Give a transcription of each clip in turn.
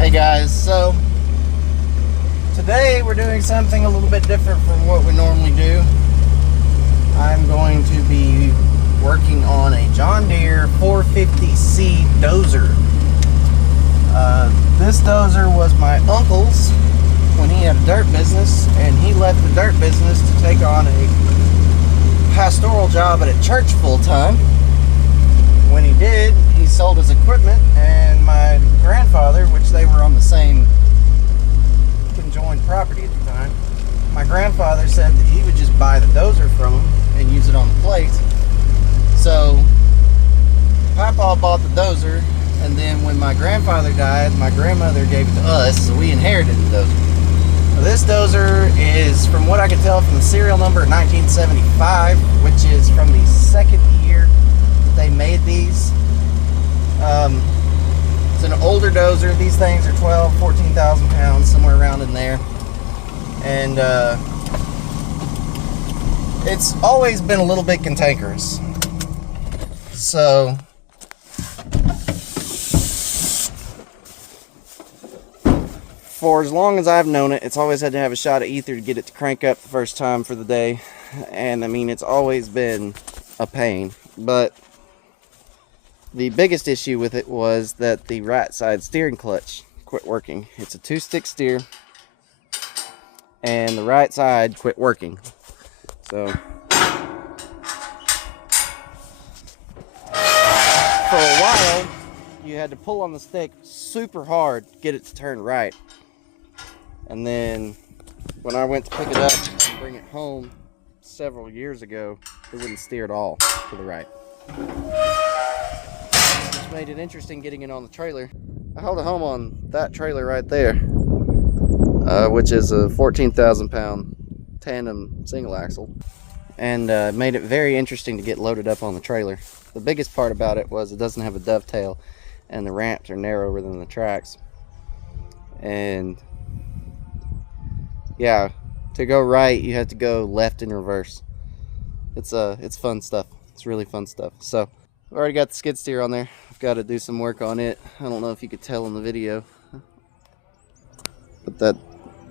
Hey guys, so today we're doing something a little bit different from what we normally do. I'm going to be working on a John Deere 450C dozer. This dozer was my uncle's when he had a dirt business, and he left the dirt business to take on a pastoral job at a church full time. When he did, he sold his equipment, and my grandfather, which they were on the same conjoined property at the time, my grandfather said that he would just buy the dozer from him and use it on the plate. So Papa bought the dozer, and then when my grandfather died, my grandmother gave it to us, so we inherited the dozer. Now, this dozer is, from what I can tell from the serial number, 1975, which is from the second year that they made these. It's an older dozer. These things are 14,000 pounds, somewhere around in there. And it's always been a little bit cantankerous. So for as long as I've known it, it's always had to have a shot of ether to get it to crank up the first time for the day. And I mean, it's always been a pain. But the biggest issue with it was that the right side steering clutch quit working. It's a 2-stick steer, and the right side quit working. So for a while, you had to pull on the stick super hard to get it to turn right. And then when I went to pick it up and bring it home several years ago, it wouldn't steer at all to the right. Which made it interesting getting it on the trailer. I held it home on that trailer right there, which is a 14,000 pound tandem single axle, and made it very interesting to get loaded up on the trailer. The biggest part about it was it doesn't have a dovetail, and the ramps are narrower than the tracks. And yeah, to go right, you have to go left in reverse. It's fun stuff. It's really fun stuff. So I've already got the skid steer on there. I've got to do some work on it. I don't know if you could tell in the video, but that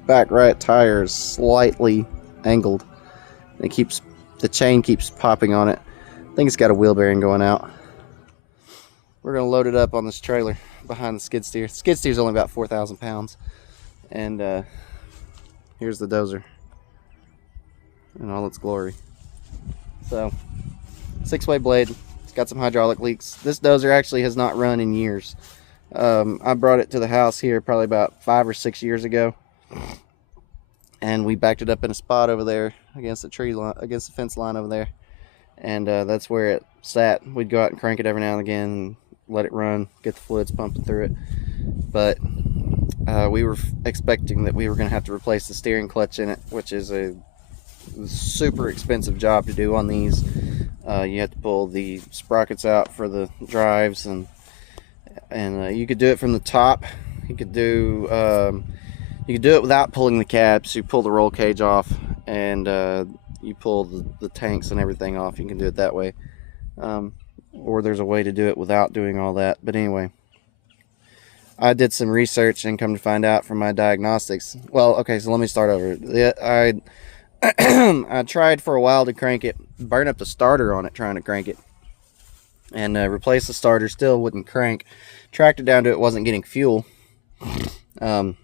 back right tire is slightly angled. The chain keeps popping on it. I think it's got a wheel bearing going out. We're gonna load it up on this trailer behind the skid steer. The skid steer is only about 4,000 pounds, and here's the dozer in all its glory. So 6-way blade. It's got some hydraulic leaks. This dozer actually has not run in years. I brought it to the house here probably about 5 or 6 years ago, and we backed it up in a spot over there against the tree line, against the fence line over there, and that's where it sat. We'd go out and crank it every now and again and let it run, get the fluids pumping through it. But we were expecting that we were going to have to replace the steering clutch in it, which is a super expensive job to do on these. You have to pull the sprockets out for the drives, and you could do it from the top. You could do it without pulling the cabs. You pull the roll cage off, and you pull the tanks and everything off. You can do it that way, or there's a way to do it without doing all that. But anyway, I did some research and come to find out from my diagnostics. Well, okay, so let me start over. I tried for a while to crank it, burn up the starter on it trying to crank it, and replace the starter. Still wouldn't crank. Tracked it down to it wasn't getting fuel through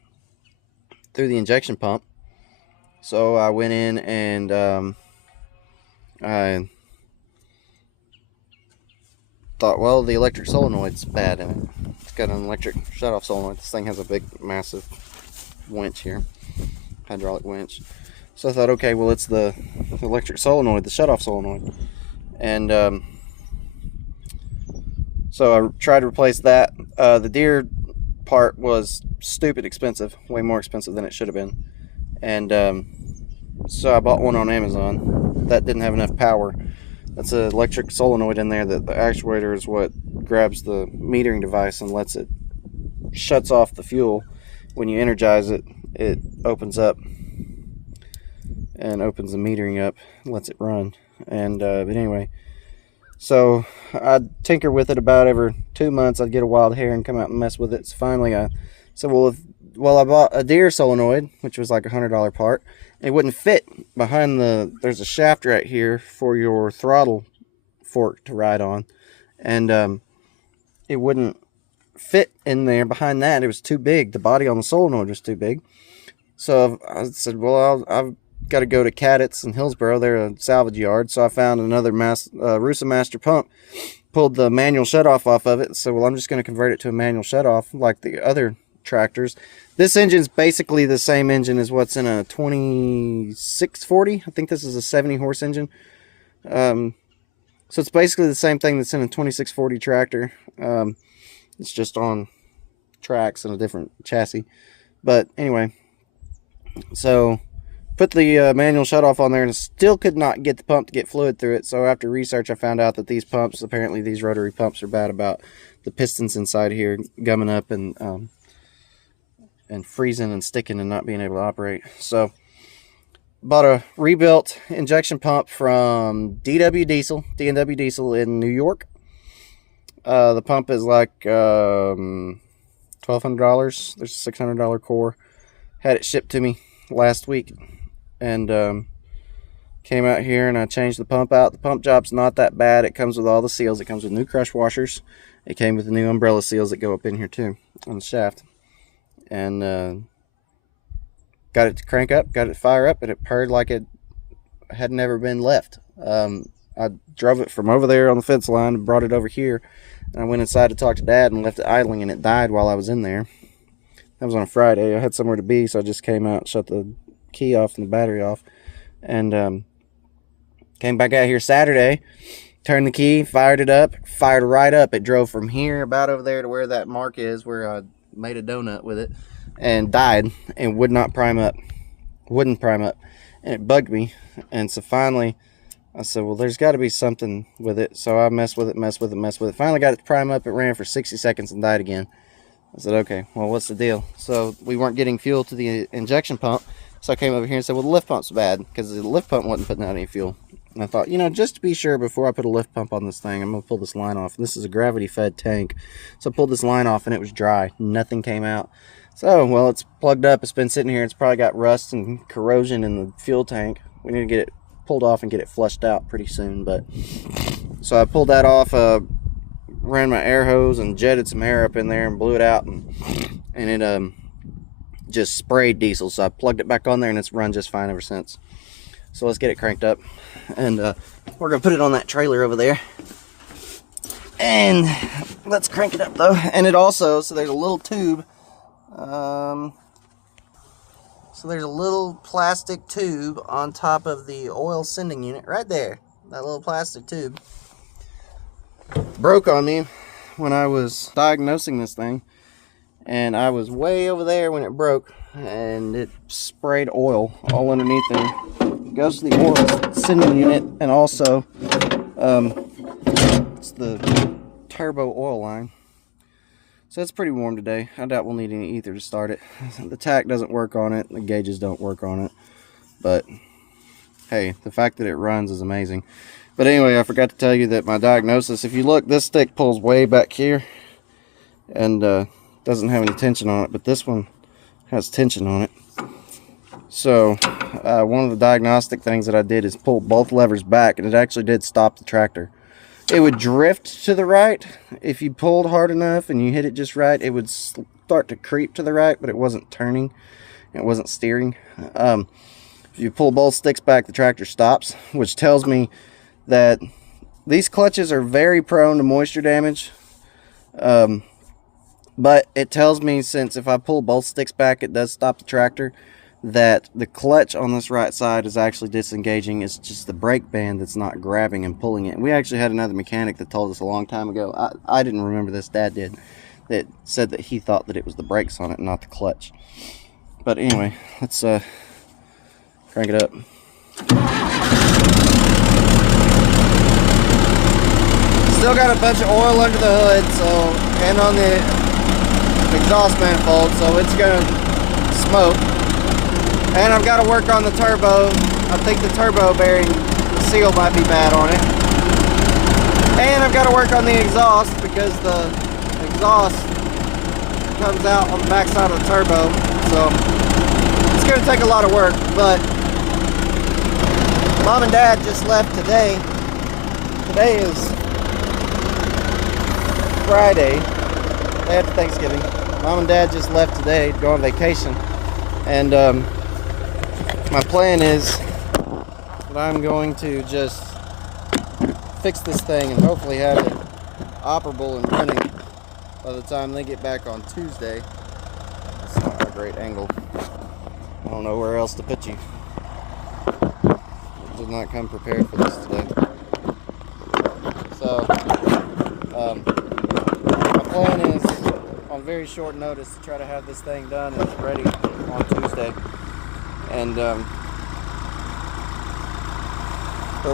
the injection pump. So I went in and I thought, well, the electric solenoid's bad in it. It's got an electric shut-off solenoid. This thing has a big, massive winch here, hydraulic winch. So I thought, okay, well, it's the electric solenoid, the shut-off solenoid. And so I tried to replace that. The Deere part was stupid expensive, way more expensive than it should have been. And so I bought one on Amazon. That didn't have enough power. That's an electric solenoid in there that the actuator is what grabs the metering device and shuts off the fuel. When you energize it, it opens up and opens the metering up, lets it run. And but anyway, so I'd tinker with it about every 2 months. I'd get a wild hair and come out and mess with it. So finally I So I bought a deer solenoid, which was like $100 part. It wouldn't fit behind there's a shaft right here for your throttle fork to ride on. And it wouldn't fit in there behind that. It was too big. The body on the solenoid was too big. So I said, well, I've got to go to Cadets in Hillsboro. They're a salvage yard. So I found another Rusa Master pump, pulled the manual shutoff off of it. So, well, I'm just going to convert it to a manual shutoff like the other tractors. This engine's basically the same engine as what's in a 2640. I think this is a 70 horse engine. So it's basically the same thing that's in a 2640 tractor. It's just on tracks and a different chassis. But anyway, so put the manual shutoff on there and still could not get the pump to get fluid through it. So after research, I found out that these pumps, apparently these rotary pumps, are bad about the pistons inside here gumming up and freezing and sticking and not being able to operate. So bought a rebuilt injection pump from DW Diesel in New York. The pump is like $1,200. There's a $600 core. Had it shipped to me last week, and came out here and I changed the pump out. The pump job's not that bad. It comes with all the seals. It comes with new crush washers. It came with the new umbrella seals that go up in here too on the shaft. And got it to crank up, got it to fire up, and it purred like it had never been left. I drove it from over there on the fence line and brought it over here, and I went inside to talk to Dad and left it idling, and it died while I was in there. That was on a Friday. I had somewhere to be, so I just came out, shut the key off and the battery off, and came back out here Saturday, turned the key, fired it up, fired right up. It drove from here about over there to where that mark is, where I made a donut with it, and died and would not prime up. Wouldn't prime up. And it bugged me. And so finally I said, well, there's got to be something with it. So I messed with it. Finally got it to prime up. It ran for 60 seconds and died again. I said, okay, well, what's the deal? So we weren't getting fuel to the injection pump. So I came over here and said, well, the lift pump's bad, because the lift pump wasn't putting out any fuel. And I thought, just to be sure, before I put a lift pump on this thing, I'm going to pull this line off. This is a gravity-fed tank. So I pulled this line off, and it was dry. Nothing came out. So, well, it's plugged up. It's been sitting here. It's probably got rust and corrosion in the fuel tank. We need to get it pulled off and get it flushed out pretty soon. But so I pulled that off, ran my air hose and jetted some air up in there and blew it out. And it just sprayed diesel. So I plugged it back on there, and it's run just fine ever since. So let's get it cranked up, and we're gonna put it on that trailer over there, and let's crank it up though. And it also, so there's a little tube, so there's a little plastic tube on top of the oil sending unit right there. That little plastic tube broke on me when I was diagnosing this thing, and I was way over there when it broke, and it sprayed oil all underneath there. Goes to the oil sending unit, and also it's the turbo oil line. So it's pretty warm today. I doubt we'll need any ether to start it. The tack doesn't work on it, the gauges don't work on it, but hey, the fact that it runs is amazing. But anyway, I forgot to tell you that my diagnosis, if you look, this stick pulls way back here and doesn't have any tension on it, but this one has tension on it. So one of the diagnostic things that I did is pull both levers back, and it actually did stop the tractor. It would drift to the right. If you pulled hard enough and you hit it just right, it would start to creep to the right, but it wasn't turning. It wasn't steering. If you pull both sticks back, the tractor stops, which tells me that these clutches are very prone to moisture damage. But it tells me, since if I pull both sticks back, it does stop the tractor, that the clutch on this right side is actually disengaging. It's just the brake band that's not grabbing and pulling it. We actually had another mechanic that told us a long time ago, I didn't remember this, Dad did, that said that he thought that it was the brakes on it, not the clutch. But anyway, let's crank it up. Still got a bunch of oil under the hood, so, and on the exhaust manifold, so it's gonna smoke. And I've got to work on the turbo. I think the turbo bearing, the seal might be bad on it. And I've got to work on the exhaust, because the exhaust comes out on the backside of the turbo, so it's going to take a lot of work. But Mom and Dad just left today. Today is Friday, day after Thanksgiving. Mom and Dad just left today to go on vacation, and my plan is that I'm going to just fix this thing and hopefully have it operable and running by the time they get back on Tuesday. That's not a great angle. I don't know where else to put you. Did not come prepared for this today. So, my plan is on very short notice to try to have this thing done and ready on Tuesday. And, but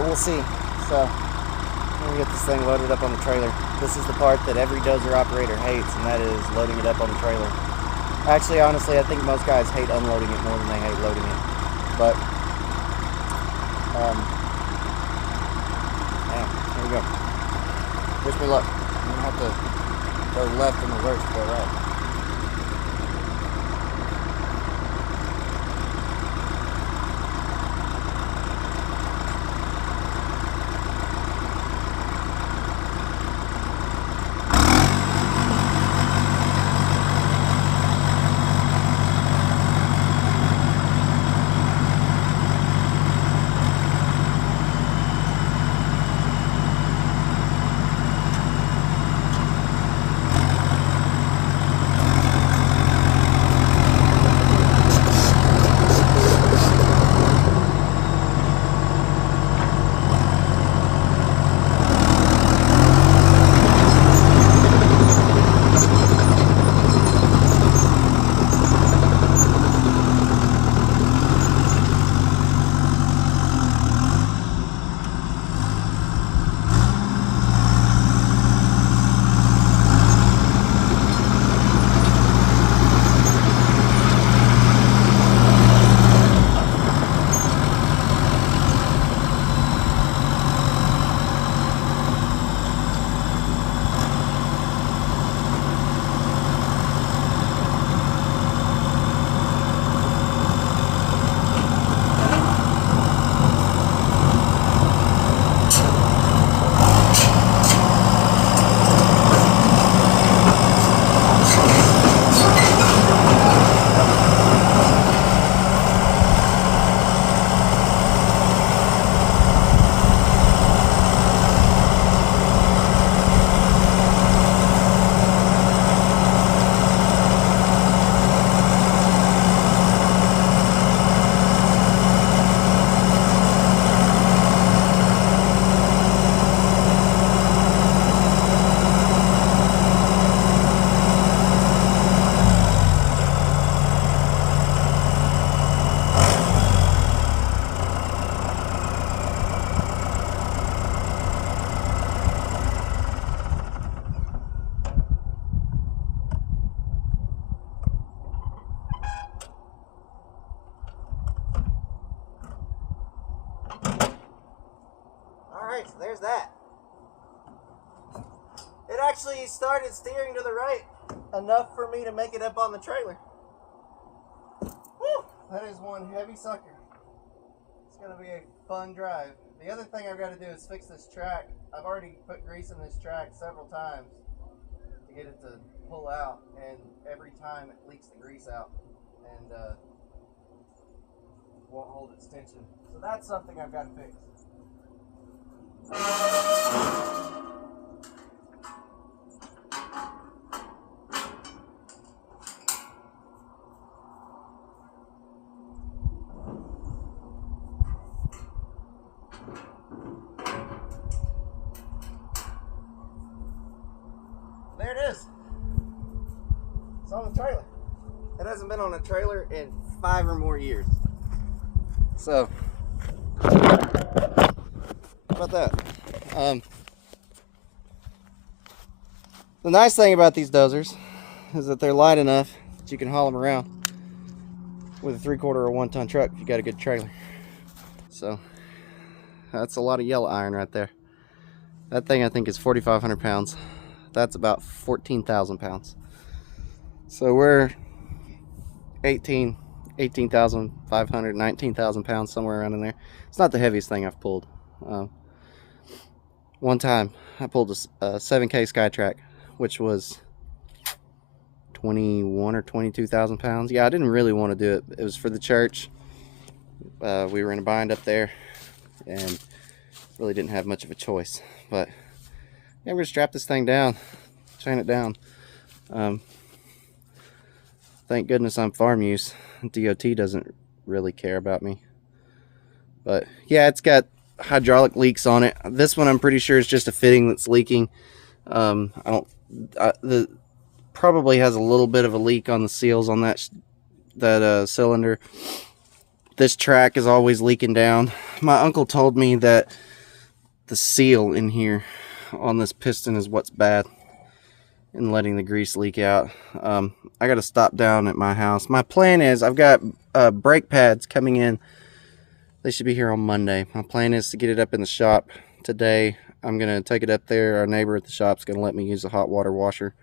we'll see. So, I'm gonna get this thing loaded up on the trailer. This is the part that every dozer operator hates, and that is loading it up on the trailer. Actually, honestly, I think most guys hate unloading it more than they hate loading it. But, yeah, here we go. Wish me luck. I'm gonna have to go left in reverse to go right. Alright, so there's that. It actually started steering to the right enough for me to make it up on the trailer. Woo! That is one heavy sucker. It's going to be a fun drive. The other thing I've got to do is fix this track. I've already put grease in this track several times to get it to pull out, and every time it leaks the grease out and won't hold its tension. So that's something I've got to fix. There it is. It's on the trailer. It hasn't been on a trailer in 5 or more years. So, how about that? The nice thing about these dozers is that they're light enough that you can haul them around with a 3/4 or 1 ton truck if you got a good trailer. So, that's a lot of yellow iron right there. That thing I think is 4,500 pounds. That's about 14,000 pounds. So we're 18,500, 19,000 pounds, somewhere around in there. It's not the heaviest thing I've pulled. One time I pulled a 7K Skytrack, which was 21 or 22,000 pounds. Yeah, I didn't really want to do it. It was for the church. We were in a bind up there and really didn't have much of a choice. But yeah, we're gonna strap this thing down, chain it down. Thank goodness I'm farm use. DOT doesn't really care about me. But yeah, it's got hydraulic leaks on it. This one I'm pretty sure is just a fitting that's leaking. The probably has a little bit of a leak on the seals on that cylinder. This track is always leaking down. My uncle told me that the seal in here on this piston is what's bad and letting the grease leak out. I got to stop down at my house. My plan is I've got brake pads coming in. They should be here on Monday. My plan is to get it up in the shop today. I'm going to take it up there. Our neighbor at the shop's going to let me use a hot water washer.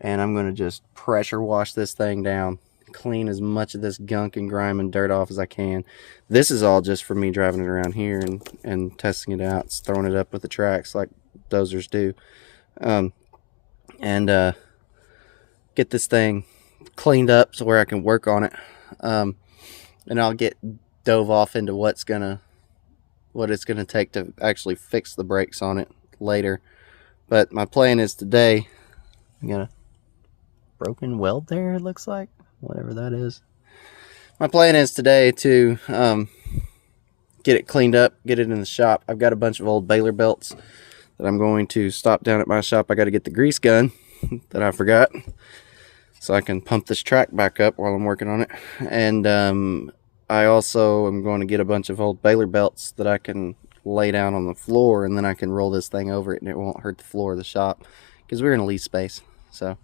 And I'm going to just pressure wash this thing down. Clean as much of this gunk and grime and dirt off as I can. This is all just for me driving it around here and testing it out. It's throwing it up with the tracks like dozers do. Get this thing cleaned up so where I can work on it. And I'll get dove off into what it's gonna take to actually fix the brakes on it later. But my plan is today, I got a broken weld there, it looks like, whatever that is. My plan is today to get it cleaned up, get it in the shop. I've got a bunch of old Baylor belts that I'm going to stop down at my shop. I got to get the grease gun that I forgot so I can pump this track back up while I'm working on it. And I also am going to get a bunch of old Baylor belts that I can lay down on the floor, and then I can roll this thing over it and it won't hurt the floor of the shop because we're in a lease space. So,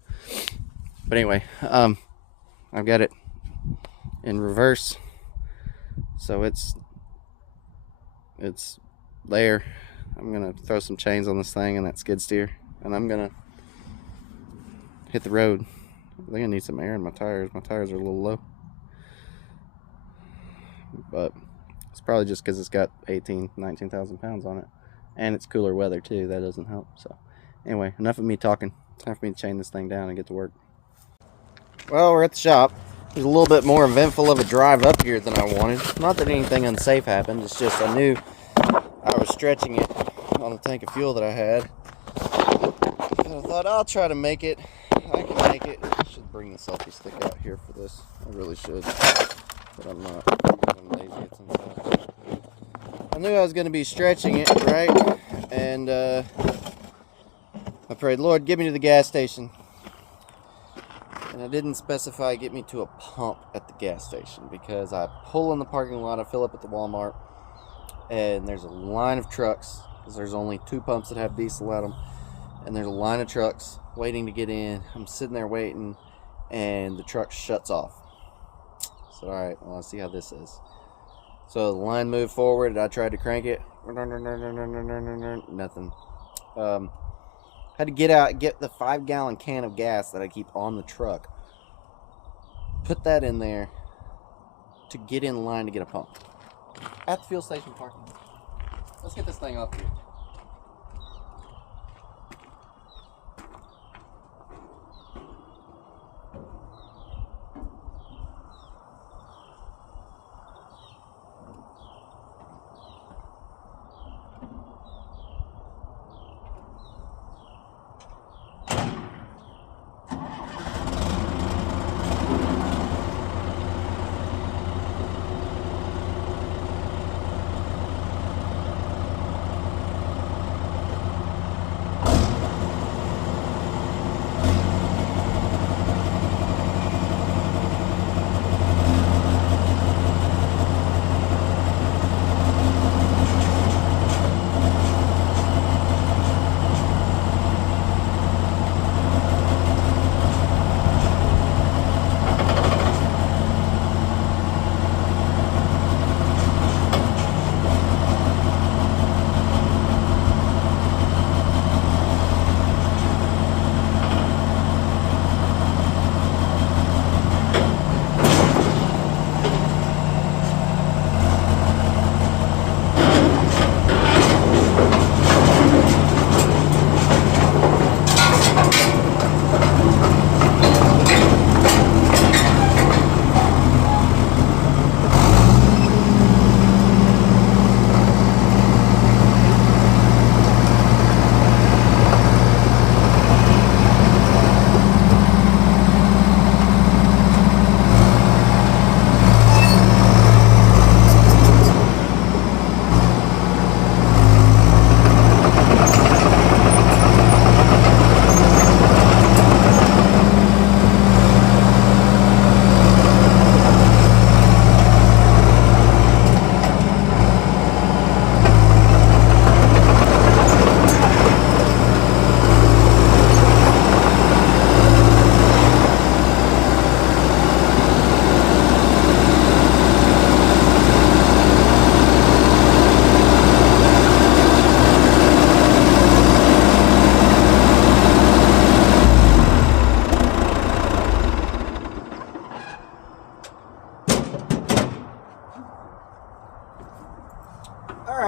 but anyway, I've got it in reverse, so it's there. I'm gonna throw some chains on this thing and that skid steer, and I'm gonna hit the road. I think I need some air in my tires. My tires are a little low, but it's probably just because it's got 19,000 pounds on it, and it's cooler weather too. That doesn't help. So anyway, enough of me talking. Time for me to chain this thing down and get to work. Well, we're at the shop. It was a little bit more eventful of a drive up here than I wanted. Not that anything unsafe happened. It's just I knew I was stretching it on the tank of fuel that I had. And I thought I'll try to make it. I can make it. I should bring the selfie stick out here for this. I really should. But I'm not. I'm lazy. It's inside. I knew I was going to be stretching it, right? And I prayed, Lord, get me to the gas station. And I didn't specify get me to a pump at the gas station because I pull in the parking lot, I fill up at the Walmart, and there's a line of trucks because there's only 2 pumps that have diesel at them, and there's a line of trucks waiting to get in. I'm sitting there waiting, and the truck shuts off. So all right, well, I'll see how this is. So the line moved forward, and I tried to crank it. Nothing. Had to get out, get the 5-gallon can of gas that I keep on the truck, put that in there to get in line to get a pump at the fuel station parking lot. Let's get this thing off here.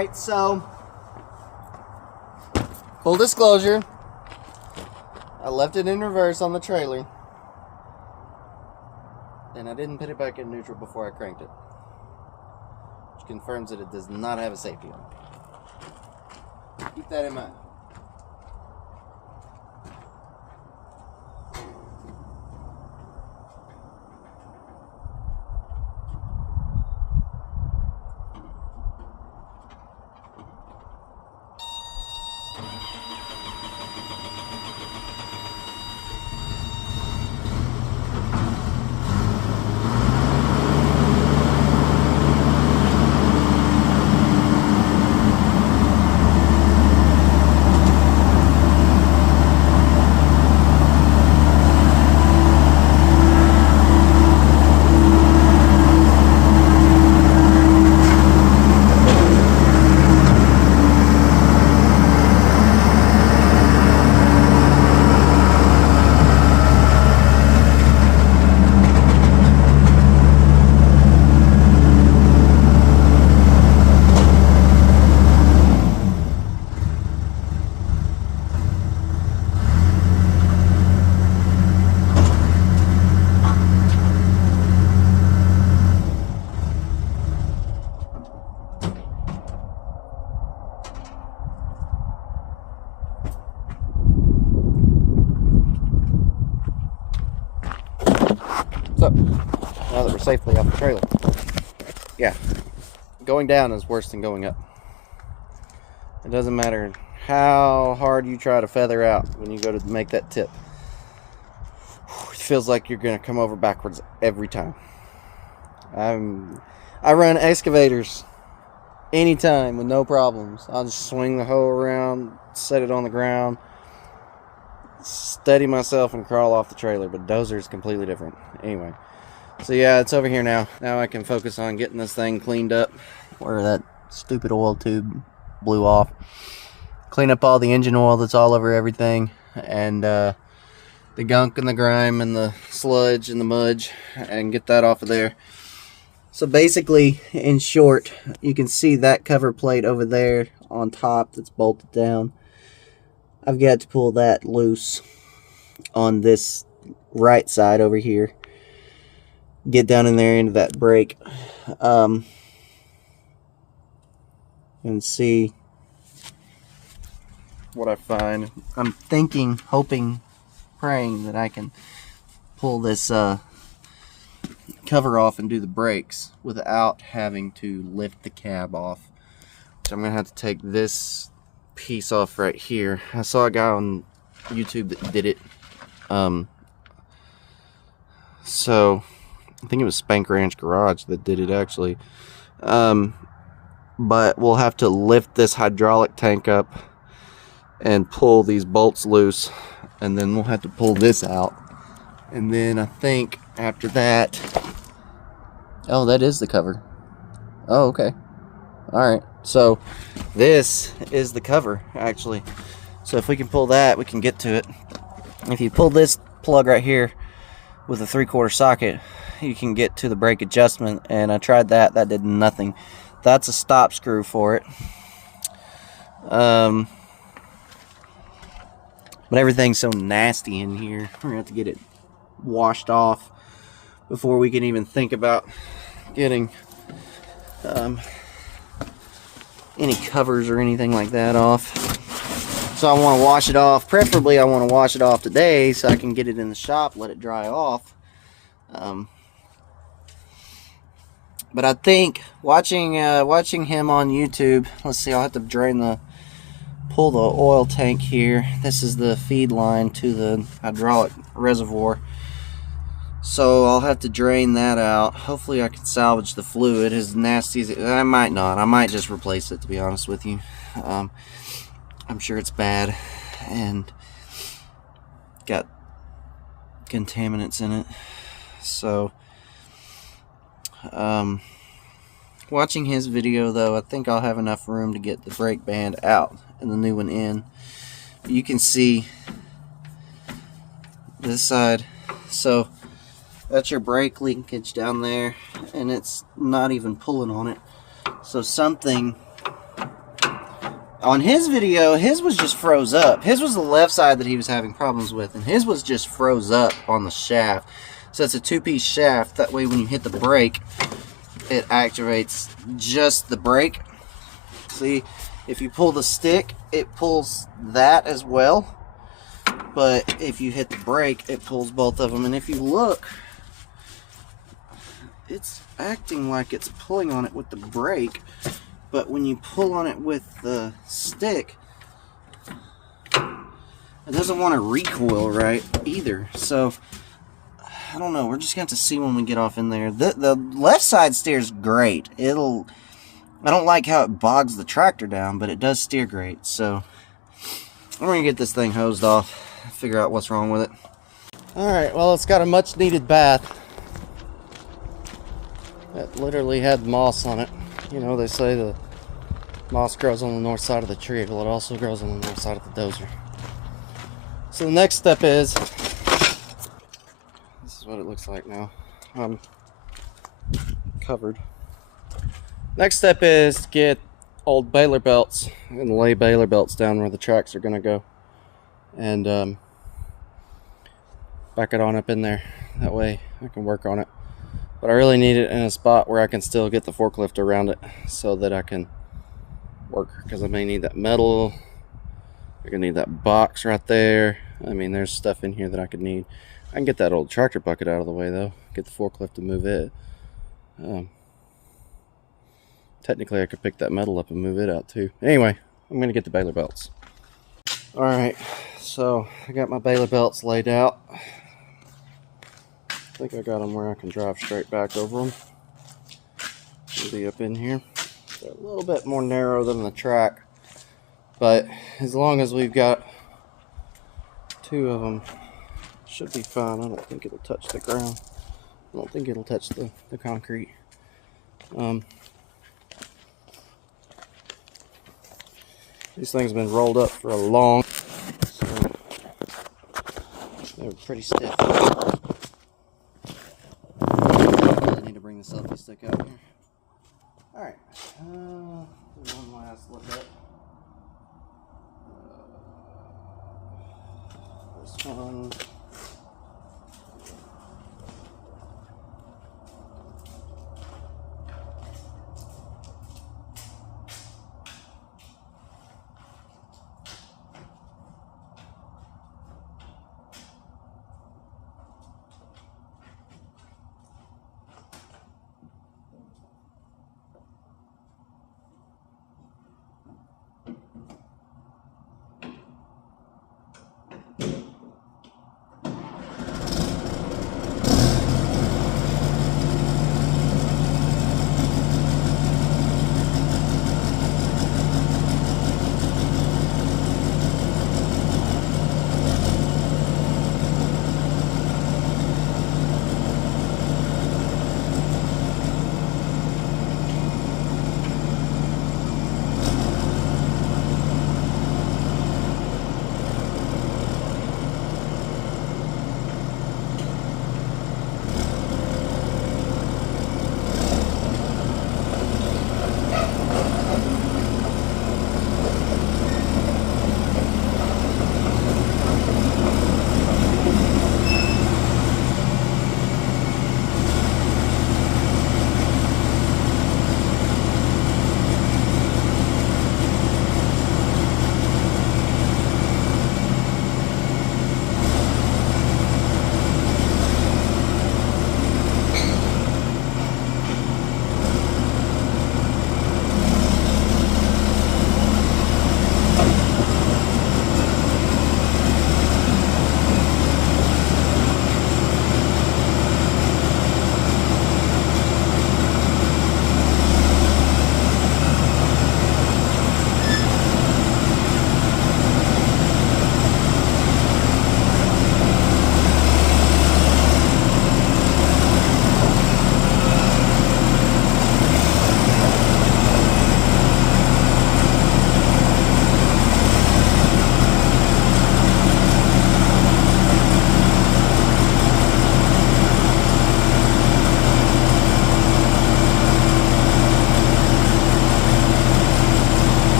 Alright, so full disclosure, I left it in reverse on the trailer, and I didn't put it back in neutral before I cranked it, which confirms that it does not have a safety on. Keep that in mind. So, now that we're safely off the trailer, yeah, going down is worse than going up. It doesn't matter how hard you try to feather out when you go to make that tip. It feels like you're going to come over backwards every time. I run excavators anytime with no problems. I'll just swing the hoe around, set it on the ground, steady myself, and crawl off the trailer. But dozer is completely different. Anyway, so yeah, it's over here now. Now I can focus on getting this thing cleaned up where that stupid oil tube blew off. Clean up all the engine oil that's all over everything, and the gunk and the grime and the sludge and the mudge, and get that off of there. So basically, in short, you can see that cover plate over there on top that's bolted down. I've got to pull that loose on this right side over here. Get down in there into that brake. And see what I find. I'm thinking, hoping, praying that I can pull this cover off and do the brakes without having to lift the cab off. So I'm gonna have to take this piece off right here. I saw a guy on YouTube that did it. So I think it was Spank Ranch Garage that did it actually. But we'll have to lift this hydraulic tank up and pull these bolts loose, and then we'll have to pull this out, and then I think after that, oh, that is the cover. Oh, okay. Alright, so this is the cover actually. So if we can pull that, we can get to it. If you pull this plug right here with a 3/4 socket, you can get to the brake adjustment, and I tried that. That did nothing. That's a stop screw for it. But everything's so nasty in here. We're gonna have to get it washed off before we can even think about getting any covers or anything like that off. So I want to wash it off. Preferably I want to wash it off today so I can get it in the shop, let it dry off. But I think watching him on YouTube, let's see, I'll have to pull the oil tank here. This is the feed line to the hydraulic reservoir. So I'll have to drain that out. Hopefully I can salvage the fluid. As nasty as I might not. I might just replace it, to be honest with you. I'm sure it's bad and got contaminants in it. So watching his video though, I think I'll have enough room to get the brake band out and the new one in. You can see this side, so that's your brake linkage down there, and it's not even pulling on it. So something On his video, his was just froze up. His was the left side that he was having problems with, and his was just froze up on the shaft. So it's a two-piece shaft. That way when you hit the brake, it activates just the brake. See, if you pull the stick, it pulls that as well. But if you hit the brake, it pulls both of them. And if you look, it's acting like it's pulling on it with the brake. But when you pull on it with the stick, it doesn't want to recoil right either. So, I don't know. We're just going to have to see when we get off in there. The left side steers great. I don't like how it bogs the tractor down, but it does steer great. So, I'm going to get this thing hosed off, figure out what's wrong with it. Alright, well, it's got a much needed bath. It literally had moss on it. You know, they say the moss grows on the north side of the tree. Well, it also grows on the north side of the dozer. So the next step is, this is what it looks like now. I'm covered. Next step is to get old baler belts and lay baler belts down where the tracks are going to go. And back it on up in there. That way I can work on it. But I really need it in a spot where I can still get the forklift around it so that I can work. Because I may need that metal. I'm going to need that box right there. I mean, there's stuff in here that I could need. I can get that old tractor bucket out of the way, though. Get the forklift to move it. Technically, I could pick that metal up and move it out, too. Anyway, I'm going to get the baler belts. Alright, so I got my baler belts laid out. I think I got them where I can drive straight back over them. Maybe up in here. They're a little bit more narrow than the track, but as long as we've got two of them, should be fine. I don't think it'll touch the ground. I don't think it'll touch the concrete. These things have been rolled up for a long, so they're pretty stiff. I need to bring the selfie stick out here. Alright, one last look at this one.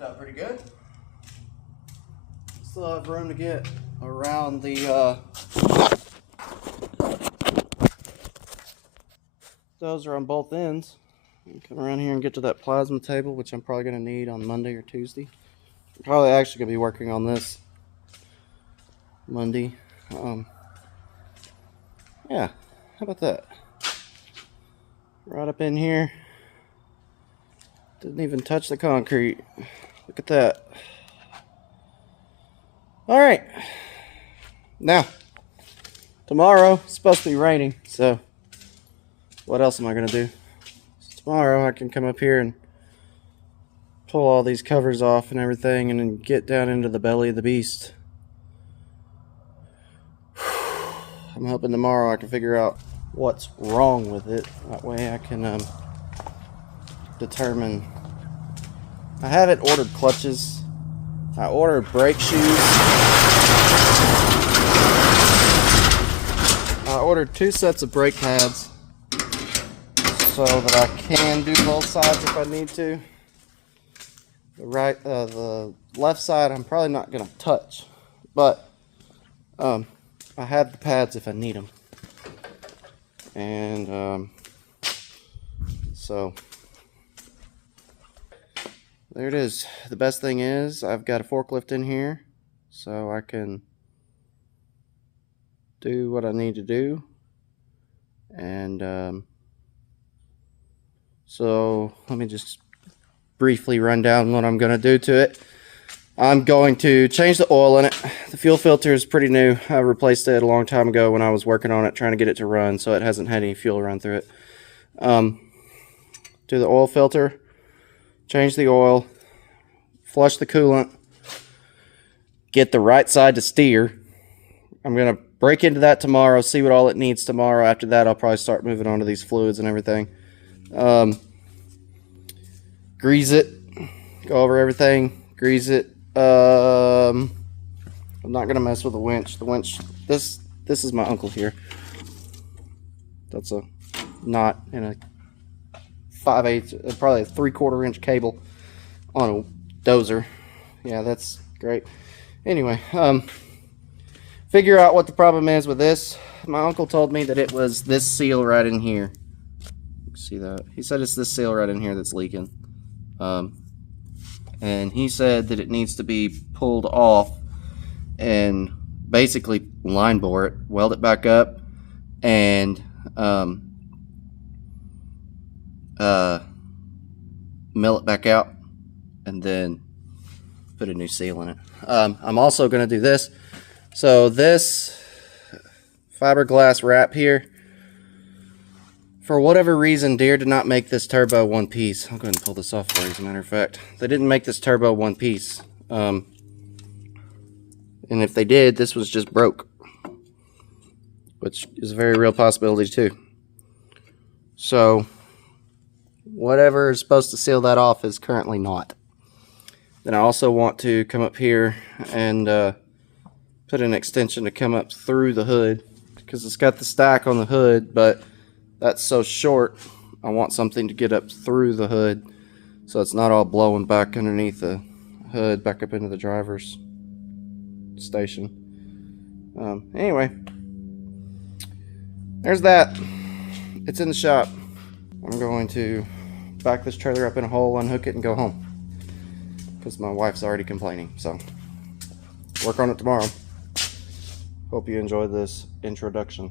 worked out pretty good. Still have room to get around the dozer on both ends. Come around here and get to that plasma table, which I'm probably going to need on Monday or Tuesday. I'm probably actually going to be working on this Monday. Yeah, how about that? Right up in here. Didn't even touch the concrete. Look at that. Alright. Now, tomorrow it's supposed to be raining, so what else am I going to do? So tomorrow I can come up here and pull all these covers off and everything and then get down into the belly of the beast. I'm hoping tomorrow I can figure out what's wrong with it. That way I can determine. I haven't ordered clutches. I ordered brake shoes. I ordered 2 sets of brake pads so that I can do both sides if I need to. The left side I'm probably not gonna touch, but I have the pads if I need them. And so there it is. The best thing is I've got a forklift in here, so I can do what I need to do. And so let me just briefly run down what I'm going to do to it. I'm going to change the oil in it. The fuel filter is pretty new. I replaced it a long time ago when I was working on it, trying to get it to run, so it hasn't had any fuel run through it. Do the oil filter, change the oil, flush the coolant, get the right side to steer. I'm going to break into that tomorrow, see what all it needs tomorrow. After that, I'll probably start moving on to these fluids and everything. Grease it, go over everything, grease it. I'm not gonna mess with the winch. The winch, this is my uncle here. That's a knot in a 5/8, probably a 3/4 inch cable on a dozer. Yeah, that's great. Anyway, figure out what the problem is with this. My uncle told me that it was this seal right in here. See that? He said it's this seal right in here that's leaking. And he said that it needs to be pulled off and basically line bore it, weld it back up, and mill it back out, and then put a new seal in it. I'm also going to do this. So this fiberglass wrap here, for whatever reason, Deere did not make this turbo one piece. I'll go ahead and pull this off for you, as a matter of fact. They didn't make this turbo one piece. And if they did, this was just broke, which is a very real possibility too. So whatever is supposed to seal that off is currently not. Then I also want to come up here and put an extension to come up through the hood, because it's got the stack on the hood, but that's so short. I want something to get up through the hood so it's not all blowing back underneath the hood back up into the driver's station. Anyway, there's that. It's in the shop. I'm going to back this trailer up in a hole, unhook it, and go home, because my wife's already complaining. So work on it tomorrow. Hope you enjoyed this introduction.